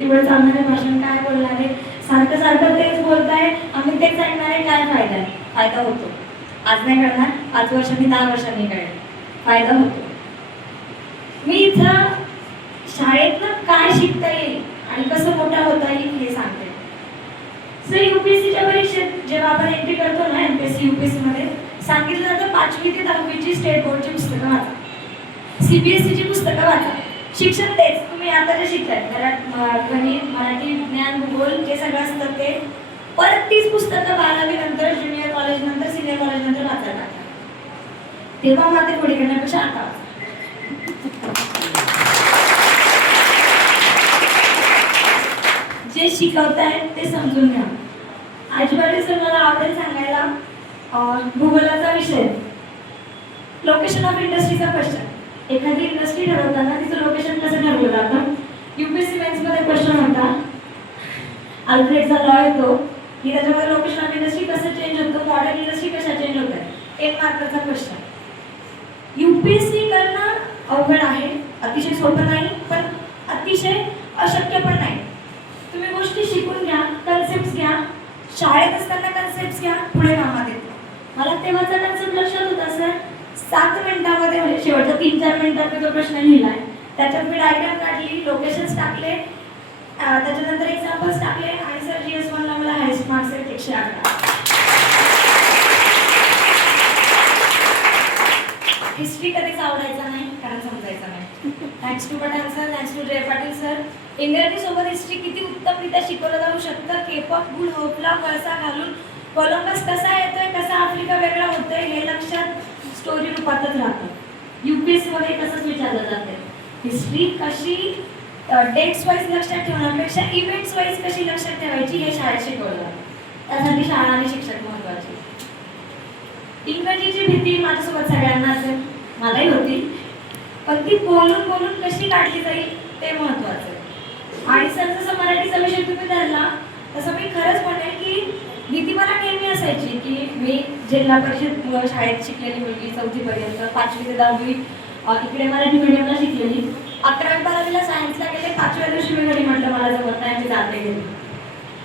तिकडे चालणारे भाषण काय बोलणारे, सारखं सारखं तेच बोलताय, आम्ही तेच ऐकणारे, काय फायदा आहे? फायदा होतो. आज नाही कळणार, 5 वर्षांनी 10 वर्षांनी कळेल, फायदा होतो. मी इथं शाळेतनं काय शिकता येईल आणि कसं मोठा होता येईल हे सांगते. सर, यूपीएससीच्या परीक्षेत जेव्हा आपण एंट्री करतो ना, एमपीएससी यूपीएससी मध्ये सांगितलं जातं 5वी ते 10वीची स्टेट बोर्डची पुस्तकं वाचा, सीबीएसईची पुस्तकं वाचा. शिक्षण तेच, तुम्ही आता जे शिकताय गणित, मराठी, विज्ञान, भूगोल जे सगळं असतं ते परत तीच पुस्तकं 12वी नंतर, ज्युनियर कॉलेज नंतर, सिनियर कॉलेज नंतर वाचायला लागतात. तेव्हा मात्र पुढे करण्यापेक्षा आता जे शिकवतायत ते समजून घ्या. आजूबाजू सर मला आवडेल सांगायला भूगोलाचा विषय, लोकेशन ऑफ इंडस्ट्रीचा क्वेश्चन. एखादी इंडस्ट्री ठरवताना तिचं लोकेशन कसं ठरवलं जातं? यूपीएससी मेन्समध्ये क्वेश्चन होता, अल्फ्रेडचा लॉ येतो की त्याच्यामध्ये लोकेशन ऑफ इंडस्ट्री कसं चेंज होतं, मॉडर्न इंडस्ट्री कशा चेंज होत आहे, 1 मार्काचा क्वेश्चन. यूपीएससी करणं अवघड आहे, अतिशय सोपं नाही, पण अतिशय अशक्य पण नाही. तुम्ही गोष्टी शिकून घ्या, कन्सेप्ट घ्या, शाळेत असताना कन्सेप्ट घ्या, पुढे कामात येतो. मला तेव्हाचा कन्सेप्ट लक्षात होता सर, 7 मिनिटांमध्ये, म्हणजे शेवटच्या 3-4 मिनिटात मी तो प्रश्न लिहिलाय. त्याच्यात मी डायग्राम काढली, लोकेशन्स टाकले, त्याच्यानंतर एक्झाम्पल्स टाकले आणि सर GS1 ला मला हायस्ट मार्क्स आहेत 111. हिस्ट्री कधीच आवडायचा नाही, कारण समजायचा नाही. Thanks to Pathan sir, thanks to Jay Patil sir. इंग्रजी सोबत हिस्ट्री किती उत्तमरित्या शिकवलं जाऊ शकतं. केप ऑफ गुड होपला कळसा घालून कोलंबस कसा येतोय, कसा आफ्रिका वेगळा होतोय हे लक्षात स्टोरी रूपातच राहतं. यूपीएससी मध्ये तसंच विचारलं जाते. हिस्ट्री कशी डेट्स वाईज लक्षात ठेवण्यापेक्षा इव्हेंट्स वाईज कशी लक्षात ठेवायची हे शाळेत शिकवलं जातं. त्यासाठी शाळा आणि शिक्षक महत्त्वाचे. इंग्रजीची भीती माझ्यासोबत सगळ्यांना असेल, मलाही होती, पण ती बोलून बोलून कशी काढली जाईल ते महत्त्वाचं. आणि सर, जसं मराठीचा विषय तुम्ही धरला तसं मी खरंच म्हणेन की भीती मला नेहमी असायची की मी जिल्हा परिषद शाळेत शिकलेली मुलगी 4थी पर्यंत, 5वी ते 10वी इकडे मराठी मीडियमला शिकलेली, 11वी-12वीला सायन्सला गेले. 5व्या दिवशी मी घरी म्हटलं मला जमत नाही, मी जाते गेली,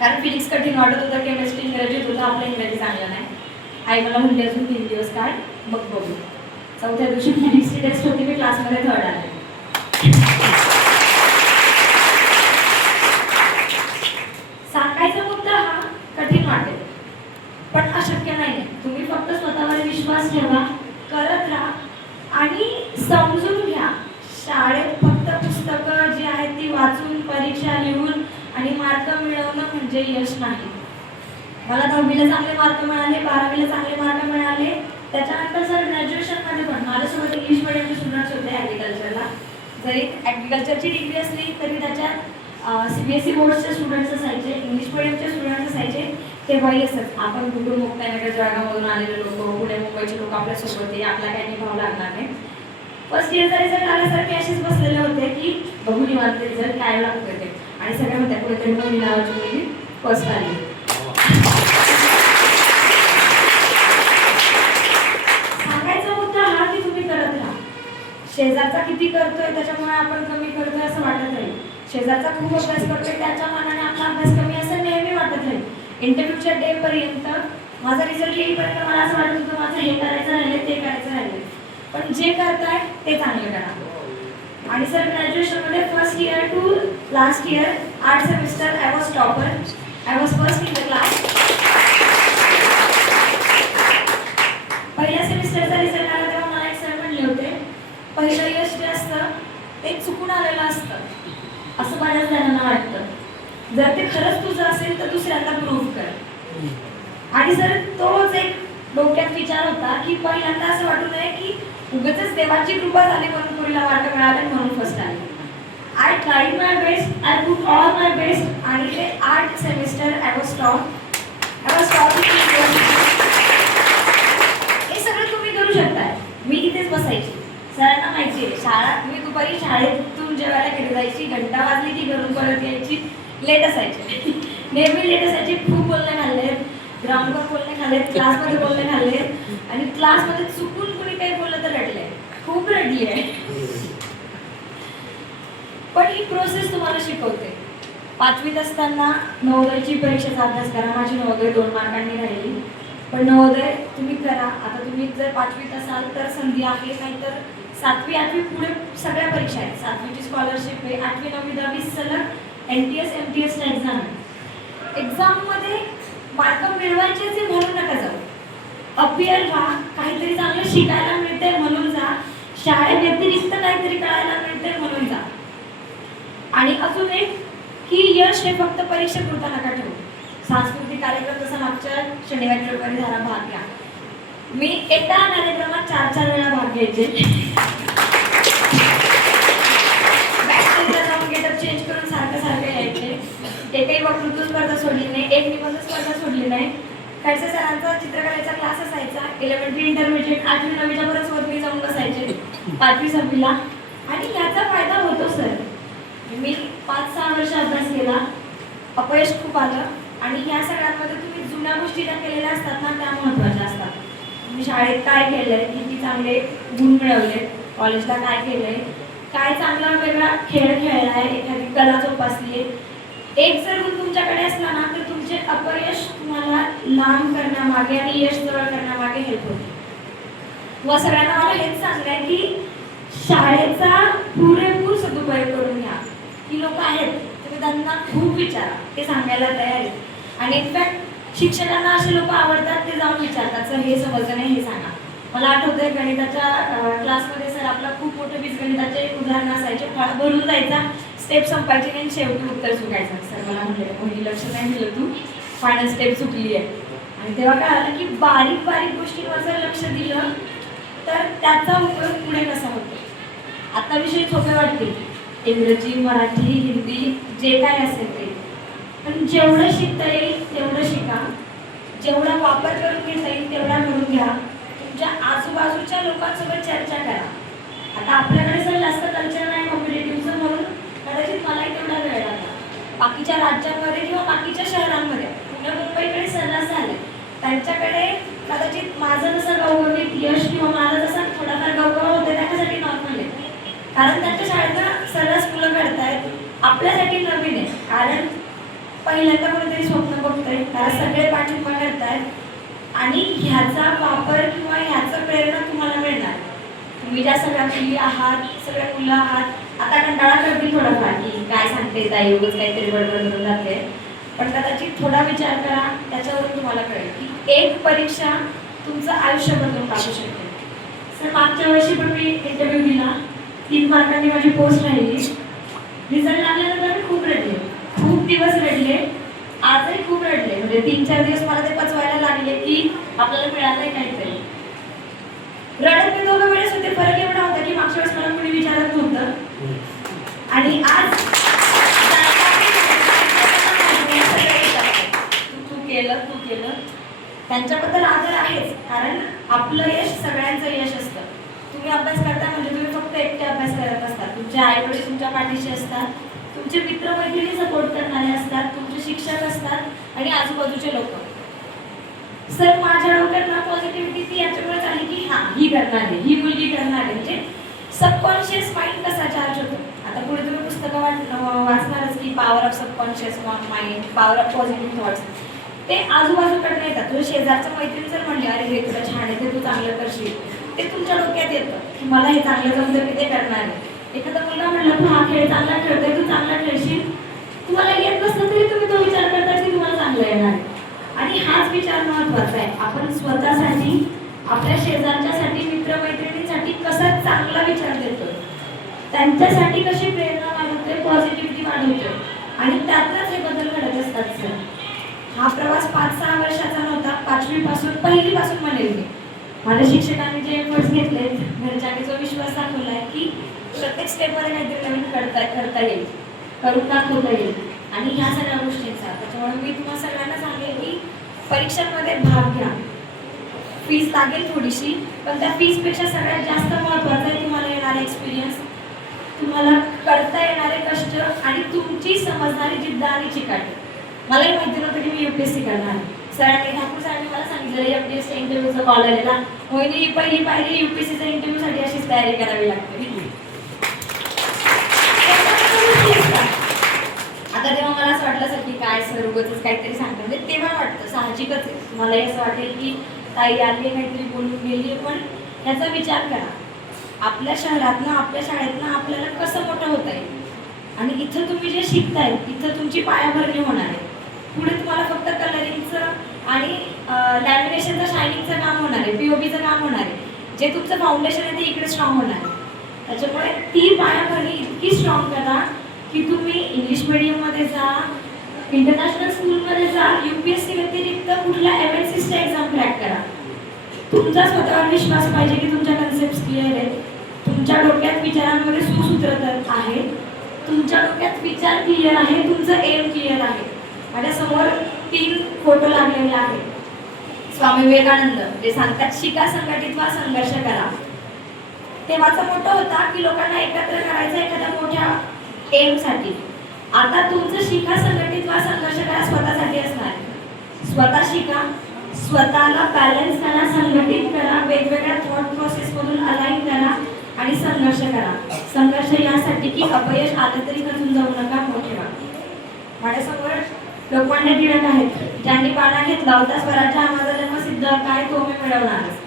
कारण फिजिक्स कठीण वाटत होतं, केमिस्ट्री इंग्रजीत होतं, आपलं इंग्रजी चांगलं नाही. आई मला म्हणली अजून 3 दिवस काढ, मग बघू. 4थ्या दिवशी फिजिक्सची टेस्ट होती, मी क्लासमध्ये 3rd आले. सांगायचा मुद्दा हा कठीण वाटेल, पण अशक्य नाही. तुम्ही फक्त स्वतःवर विश्वास ठेवा, करत राहा आणि समजून घ्या. शाळेत फक्त पुस्तकं जी आहेत ती वाचून, परीक्षा लिहून आणि मार्क मिळवणं म्हणजे यश नाही. मला 10वीला चांगले मार्क मिळाले, 12वीला चांगले मार्क मिळाले. त्याच्यानंतर सर ग्रॅज्युएशनमध्ये पण माझ्यासोबत इंग्लिश मिडियमचे स्टुडंट्स होते ॲग्रिकल्चरला. जरी ॲग्रिकल्चरची डिग्री असली तरी त्याच्यात CBSE बोर्डचे स्टुडंट्स असायचे, इंग्लिश मिडियमचे स्टुडंट्स असायचे. तेव्हाही असत, आपण कुठून मुक्ताईनगर जळगावमधून आलेले लोक, पुणे मुंबईचे लोक आपल्यासोबत आहे, आपला काही निभाव लागणार नाही. फर्स्ट इयरचा रिझल्ट आल्यासारखे असेच बसलेले होते की बघू निवांत रिझल्ट काय लागतो ते, आणि सगळ्या म्हणतात कुठेतरी मुली नावाची मुलगी फर्स्ट आली. सांगायचा मुद्दा हा की तुम्ही करत राहा. शेजारचा किती करतोय त्याच्यामुळे आपण कमी करतोय असं वाटत राहील, शेजारचा खूप अभ्यास करतोय त्याच्या मनाने आपला अभ्यास कमी असं नेहमी वाटत राहील. इंटरव्ह्यूच्या डे पर्यंत, माझा रिझल्ट येईपर्यंत मला असं वाटत होतं माझं हे करायचं राहिले, ते करायचं राहिले, पण जे करताय ते चांगलं करा. आणि सर, ग्रॅज्युएशनमध्ये first year to last year 8 semester I was topper, I was first in the class. पहिल्या सेमिस्टरचा रिझल्ट आला तेव्हा मला एक सर म्हणले होते, पहिलं यश जे असतं ते चुकून आलेलं असतं असं बऱ्याच जणांना वाटतं. जर ते खरंच तुझं असेल तर दुसऱ्यांना प्रूव्ह कर. आणि सर, तोच एक डोक्यात विचार होता की पहिल्यांदा असं वाटू नये की उगाचच देवाची कृपा झाली म्हणून पुरीला मार्क मिळाले म्हणून फर्स्ट आले. I tried my best, I put all my best, आणि ते 8 सेमिस्टर आय वॉज टॉप. हे सगळं तुम्ही करू शकताय. मी इथेच बसायची, सरांना माहिती आहे शाळा, मी दुपारी शाळेतून जेवायला गेली जायची, घंटा वाजली की घरून परत यायची, लेट असायचे, नेहमी लेट असायचे. खूप बोलणे खाल्लेत, ग्राउंडवर बोलणे खाल्लेत, क्लासमध्ये बोलणे खाल्लेत, आणि क्लासमध्ये चुकून कुणी काही बोललं तर रडले, खूप रडली आहे. पण ही प्रोसेस तुम्हाला शिकवते 5वीत असताना नवोदयची परीक्षेचा अभ्यास करा. माझी नवोदय 2 मार्कांनी राहिली. पण नवोदय तुम्ही करा. आता तुम्ही जर 5वीत असाल तर संधी आहे, नाहीतर 7वी 8वी पुढे सगळ्या परीक्षा आहेत. 7वीची स्कॉलरशिप आहे, 8वी 9वी 10वी सलग NTS MTSच्या एक्झाम आहे. एक्झाममध्ये मार्क मिळवायचेच आहे म्हणून नका जाऊ. अपियर व्हा, काहीतरी चांगलं शिकायला मिळते म्हणून जा, शाळेव्यतिरिक्त काहीतरी कळायला मिळते म्हणून जा. आणि अजून एक की यश हे फक्त परीक्षेपुरता नका ठेवू. सांस्कृतिक कार्यक्रम जसा मागच्या शनिवारी रविवारी झाला, भाग घ्या. मी एका कार्यक्रमात 4-4 वेळा भाग घ्यायचे. बॅकस्टेजला जाऊन गेटअप चेंज करून सारखं यायचे. एकही वक्तृत्व स्पर्धा सोडली नाही, एक निबंध स्पर्धा सोडली नाही. खडसे सरांचा चित्रकलेचा क्लास असायचा. 11वी इंटरमिजिएट 8वी 9वीच्या बरोबर वरती जाऊन बसायचे 5वी 6वीला. आणि याचा फायदा होतो सर. मी 5-6 वर्ष अभ्यास केला, अपयश खूप आलं. आणि या सगळ्यांमध्ये तुम्ही जुन्या गोष्टी ज्या केलेल्या असतात ना त्या महत्त्वाच्या असतात. तुम्ही शाळेत काय केलंय, किती चांगले गुण मिळवले, कॉलेजला काय केलंय, काय चांगला वेगळा खेळ खेळलाय, एखादी कला जोपासली आहे. एक जर गुण तुमच्याकडे असला ना तर तुमचे अपयश तुम्हाला लांब करण्यामागे आणि यश जवळ करण्यामागे हेल्प होते. व सगळ्यांना मला हेच सांगणं आहे की शाळेचा पुरेपूर सदुपयोग करून घ्या. ही लोक आहेत, तुम्ही त्यांना खूप विचारा, ते सांगायला तयार आहेत. आणि इनफॅक्ट शिक्षकांना असे लोक आवडतात, ते जाऊन विचारतात, सर हे समजलं नाही हे सांगा. मला आठवतंय गणिताच्या क्लासमध्ये सर आपला खूप मोठे बीजगणिताचे उदाहरण असायचे. फळा भरून जायचा, स्टेप संपायची नाही, शेवटी उत्तर चुकायचं. सर मला म्हणले मोहिनी लक्ष नाही दिलं तू, फायनल स्टेप चुकली आहे. आणि तेव्हा काय आलं की बारीक बारीक गोष्टींवर जर लक्ष दिलं तर त्याचा उपयोग पुढे कसा होतो. आता विषय सोपे वाटतील, इंग्रजी मराठी हिंदी जे काय असेल ते, पण जेवढं शिकता येईल तेवढं शिका, जेवढा वापर करून घेता येईल तेवढा करून घ्या. तुमच्या आजूबाजूच्या लोकांसोबत चर्चा करा. आता आपल्याकडे सर जास्त कल्चर नाही कॉम्पिटेटिव्हचं, म्हणून कदाचित मलाही तेवढा वेळ लागला. बाकीच्या राज्यांमध्ये किंवा बाकीच्या शहरांमध्ये पुणे मुंबईकडे सर्रास झाले, त्यांच्याकडे कदाचित माझं जसं गौरवित यश किंवा माझं जसं थोडाफार गौरव होते त्याच्यासाठी नॉर्मल आहे. कारण त्यांच्या शाळेत सर्रास मुलं घडतायत. आपल्यासाठी नवीन आहे, कारण पहिल्यांदा कोणीतरी स्वप्न बघतंय, त्याला सगळे पाठिंबा करतायत आणि ह्याचा वापर किंवा ह्याचं प्रेरणा तुम्हाला मिळणार. तुम्ही ज्या सगळ्या मुली आहात, सगळ्या मुलं आहात, आता कंटाळा करतील थोडाफार की काय सांगते ताई, उगाच काहीतरी बडबड करून जाते. पण कदाचित थोडा विचार करा, त्याच्यावरून तुम्हाला कळेल की एक परीक्षा तुमचं आयुष्य बदलून टाकू शकते. सर मागच्या वर्षी पण मी इंटरव्ह्यू दिला, 3 मार्कांनी माझी पोस्ट राहिली. रिझल्ट लागल्यानंतर मी खूप रडले, खूप दिवस रडले, आजही खूप रडले. म्हणजे 3-4 दिवस मला ते पचवायला लागले की आपल्याला मिळालंय काहीतरी. रडत मी दोघं वेळेस होते. फरक एवढा होता की मागच्या वेळेस मला कोणी विचारत नव्हतं आणि आज तू केलं त्यांच्याबद्दल आदर आहेच, कारण आपलं यश सगळ्यांचं यश असतं. तुम्ही अभ्यास करता म्हणजे तुम्ही फक्त एकटे अभ्यास करत असतात, तुमचे आईवडील तुमच्या पाठीशी असतात, तुमचे मित्रमैत्रिणी सपोर्ट करणारे असतात, तुमचे शिक्षक असतात आणि आजूबाजूचे लोक. सर माझ्या डोक्यात ना पॉझिटिव्हिटी ती याच्यामुळे आली की हां ही करणार आहे, ही मुलगी करणार आहे. म्हणजे सबकॉन्शियस माइंड कसा चार्ज होतो. आता पुढे तुम्ही पुस्तकं वाचणारच की power of subconscious mind, power of positive thoughts. ते आजूबाजूकडनं येतात. तुझ्या शेजारचं मैत्रीण जर म्हणले अरे हे तुला छान आहे, ते तू चांगलं करशील, ते तुमच्या डोक्यात येतं की मला हे चांगलं जमतं, मी ते करणार आहे. एखादा मुलगा म्हणला तू हा खेळ चांगला खेळतोय, तू चांगला खेळशील, तुम्हाला येत नसलं तरी तुम्ही तो विचार करता की तुम्हाला चांगलं येणार आहे. आणि हाच विचार महत्त्वाचा आहे. आपण स्वतःसाठी, आपल्या शेजारच्यासाठी, मित्रमैत्रिणींसाठी कसा चांगला विचार देतोय, त्यांच्यासाठी कशी प्रेरणा वाढवतोय, पॉझिटिव्हिटी वाढवतोय आणि त्यातच हे बदल घडत असतात. सर हा प्रवास 5-6 वर्षाचा नव्हता, 5वी पासून, पहिलीपासून म्हणेल मी. माझ्या शिक्षकांनी जे एफर्ट्स घेतलेत, घरच्यांनी जो विश्वास दाखवला आहे की प्रत्येक स्टेपमध्ये काहीतरी नवीन करता येईल, करून दाखवता येईल आणि ह्या सगळ्या गोष्टींचा. त्याच्यामुळे मी तुम्हाला सगळ्यांना सांगेल की परीक्षांमध्ये भाग घ्या. फीस लागेल थोडीशी, पण त्या फीसपेक्षा सगळ्यात जास्त महत्त्वाचं आहे तुम्हाला येणारे एक्सपिरियन्स, तुम्हाला करता येणारे कष्ट आणि तुमची समजणारी जिद्द आणि चिकाटी. मलाही माहिती नव्हतं की मी UPSC करणार. सरांनी ठाकूर सरांनी मला सांगितलं MPSC इंटरव्ह्यूचा कॉल आलेला, मोहिनी पहिली पायरी UPSCच्या इंटरव्ह्यूसाठी अशीच तयारी करावी लागते. आता तेव्हा मला असं वाटलं सर की काय सर उगाचच काहीतरी सांगतात, म्हणजे तेव्हा वाटतं साहजिकच आहे. मलाही असं वाटेल की ताई आली काहीतरी बोलून गेली, पण याचा विचार करा, आपल्या शहरातनं आपल्या शाळेतनं आपल्याला कसं मोठं होता येईल. आणि इथं तुम्ही जे शिकताय इथं तुमची पायाभरणी होणार आहे. पुढे तुम्हाला फक्त कलरिंगचं आणि लॅमिनेशनचं शायनिंगचं काम होणार आहे, पीओपीचं काम होणार आहे. जे तुमचं फाउंडेशन आहे ते इकडे स्ट्रॉंग होणार आहे. त्याच्यामुळे ती पायाभरणी इतकी स्ट्रॉंग करा की तुम्ही इंग्लिश मीडियममध्ये जा, इंटरनॅशनल स्कूलमध्ये जा, UPSC व्यतिरिक्त कुठल्या MNCच्या एक्झाम क्रॅक करा. तुमचा स्वतःवर विश्वास पाहिजे की तुमच्या कन्सेप्ट क्लिअर आहेत, तुमच्या डोक्यात विचारांमध्ये सुसूत्रता आहे, तुमच्या डोक्यात विचार क्लिअर आहे, तुमचं एम क्लिअर आहे. माझ्यासमोर 3 फोटो लागलेले आहेत. स्वामी विवेकानंद जे सांगतात शिका, संघटित व्हा, संघर्ष करा. तेव्हाचा मोठा होता की लोकांना एकत्र करायचं एखाद्या मोठ्या एमसाठी. आता तुमचं शिका, संघटित व्हा, संघर्ष करा स्वतःसाठी असणार. स्वतः शिका, स्वतःला बॅलन्स करा, संघटित करा, वेगवेगळ्या थॉट प्रोसेसमधून अलाइन करा आणि संघर्ष करा. संघर्ष यासाठी की अपयश आलं तरी खचून जाऊ नका, मोठे व्हा. माझ्यासमोर लोकमान्य टिळक आहेत, ज्यांनी पाढा घेतला होता स्वराज्य हा माझा जन्मसिद्ध काय तो मी मिळवणारच.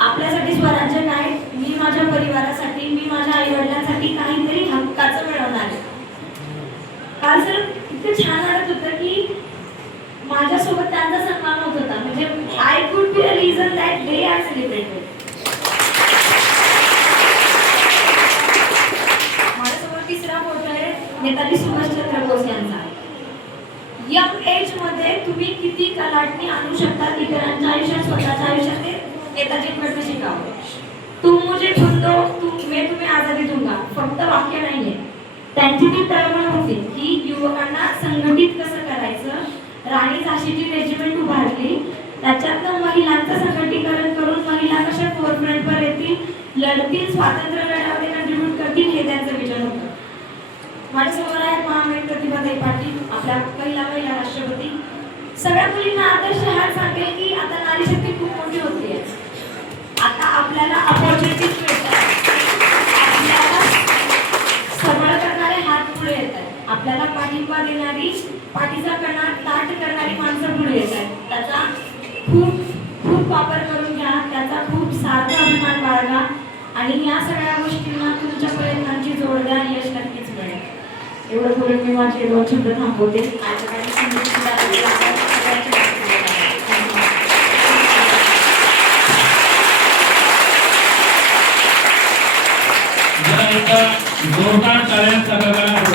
आपल्यासाठी स्वराज्य काय, मी माझ्या परिवारासाठी, मी माझ्या आईवडिलांसाठी काहीतरी हक्काचं मिळवणार आहे. काल सर इतकं छान वाटत होतं की माझ्यासोबत त्यांचा सन्मान होत होता. म्हणजे I could be a reason that they are celebrated. माझ्यासमोर 3रा फोटो आहे नेताजी सुभाषचंद्र बोस यांचा. यंग एज मध्ये तुम्ही किती कलाटणी आणू शकता इतरांच्या आयुष्यात, स्वतःच्या आयुष्यात, ते नेताजींकडनं शिकावं. तुम मुझे ढूंढ दो, मैं तुम्हें आजादी दूंगा फक्त वाक्य नाहीये. त्यांची ती तळमळ होती की युवकांना संघटित कसं करायचं. राणी झाशीची रेजिमेंट उभारली, त्याच्यातनं महिलांचं संघटीकरण करून महिला कशा फोरफ्रंटवर येतील, लढतील, स्वातंत्र्य लढ्यामध्ये कंट्रीब्यूट करतील, हे त्यांचं विजन होतं. माझ्यासमोर आहेत महामहिम प्रतिभाताई पाटील, आपल्या पहिला राष्ट्रपती. सगळ्या मुलींना आदर्श हात सांगेल की आता नारी शक्ती खूप मोठी होतीये. आता आपल्याला अपॉर्च्युनिटीज मिळतात, आपल्याला सबळ करणारे हात पुढे येत आहेत, आपल्याला पाठिंबा देणारी, पाठीचा कणा ताट करणारी माणसं पुढे येत आहेत. त्याचा खूप खूप वापर करून घ्या, त्याचा खूप सार्थ अभिमान बाळगा आणि या सगळ्या गोष्टींना तुमच्या प्रयत्नांची जोड द्या, यश नक्कीच मिळेल. एवढं बोलून मी माझे 2 शब्द थांबवते. जोरदार टाळ्यांचा गजर